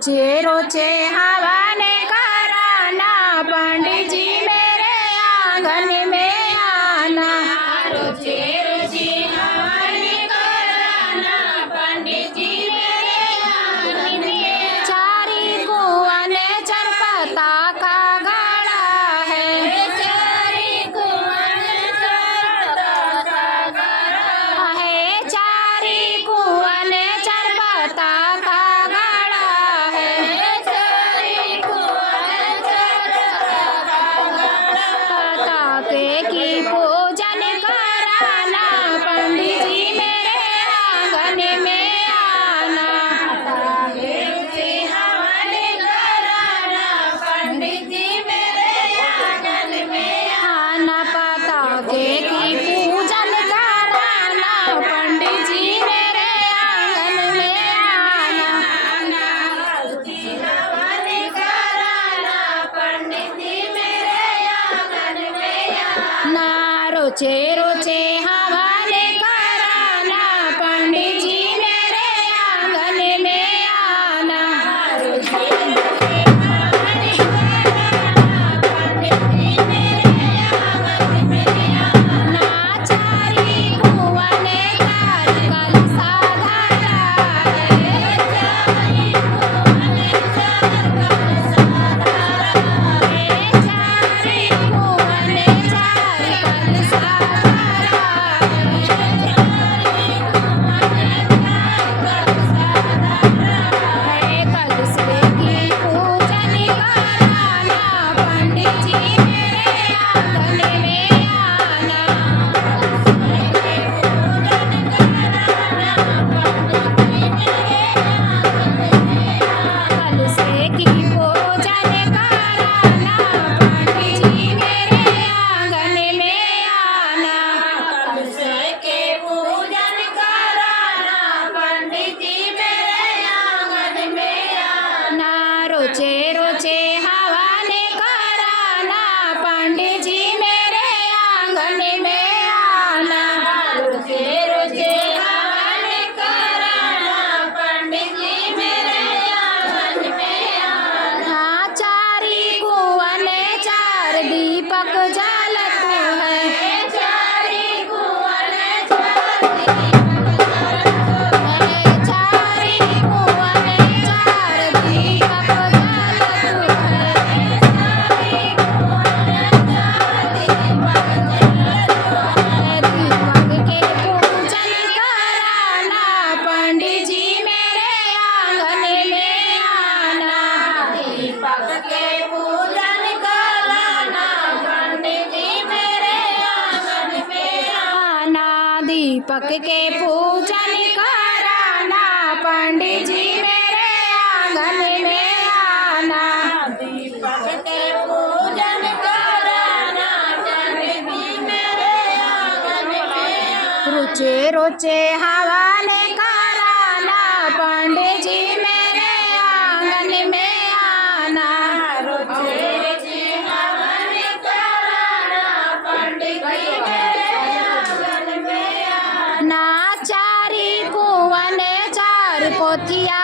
रोचे रोचे हवाने कराना, पंडित जी मेरे आंगन में आना। रोजे रोजे हवाने कराना, पंडित जी मेरे आंगन में। चारी कुआं ने चरपता का गाड़ा है, चारी कुआं ने चरपता का गाड़ा है चारी कुआं ने चरपता का गाड़ा है। चारी कुआं ने चरपता का गाड़ा। ताके की पूजन कराना, पंडित जी मेरे आंगन में आना। रोजे हवाने कराना, पंडित जी मेरे आंगन में आना पता के की पूजन कराना, पंडित जी मेरे आंगन में आना। रोजे हवाने कराना, पंडित जी मेरे आंगन में ना रोचे रोचे हवाने कराना, पंडित जी मेरे आंगन में आना। ना चारी कुआं ने चार कलसा धरा है, चारी कुआं ने चार कलसा धरा है। चारी कुआं ने चार कलसा धरा है, चारी कुआं ने चार कलसा धरा है। कलसे की पूजन कराना, पंडित जी मेरे आंगन में आना। कलसे की पूजन कराना, पंडित जी मेरे आंगन में आना। कलश के पूजन कराना, पंडित जी मेरे आंगन में ना रोचे रोचे हवाने कराना, पंडित जी मेरे आंगन में आना। रोजे रोजे हवाने कराना, पंडित जी मेरे आंगन में ना चारी कुआं ने चार दीपक जलत है, चारी कुआं ने चार दीपक है चारी कुआं ने चार दीपक जलत है। चारी कुआं ने चार दीपक दीपक के पूजन कराना, पंडित जी मेरे आंगन में आना। दीपक के पूजन कराना, पंडित जी मेरे आंगन में आना। दीपक के पूजन कराना, पंडित जी मेरे आंगन में आना। दीपक के पूजन कराना, पंडित जी मेरे आंगन में रोचे रोचे हवाने कराना, पंडित जी मेरे आंगन में आना। रोजे रोजे हवाने कराना, पंडित जी मेरे आंगन में ना चारी कुआं ने चार पोथिया